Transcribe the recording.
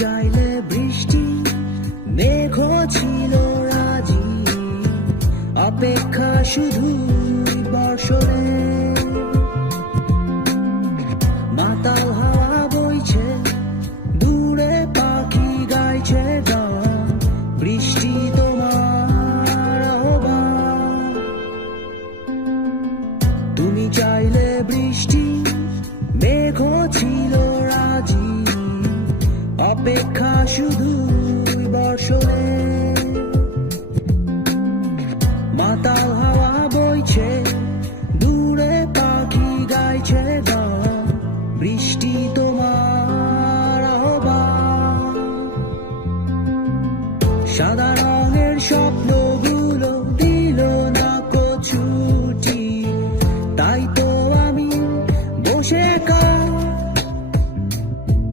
চাইলে বৃষ্টি, মেঘও ছিল রাজি, অপেক্ষা শুধু বর্ষণে। মাতাল হাওয়া বইছে, দূরে পাখি গাইছে গান, বৃষ্টি তোমার আহ্বান। তুমি চাইলে বৃষ্টি, মেঘও ছিল রাজি, অপেক্ষা শুধু বর্ষণে। মাতাল হাওয়া বইছে, দূরে পাখি গাইছে গান, বৃষ্টি তোমার আহ্বান। সাদা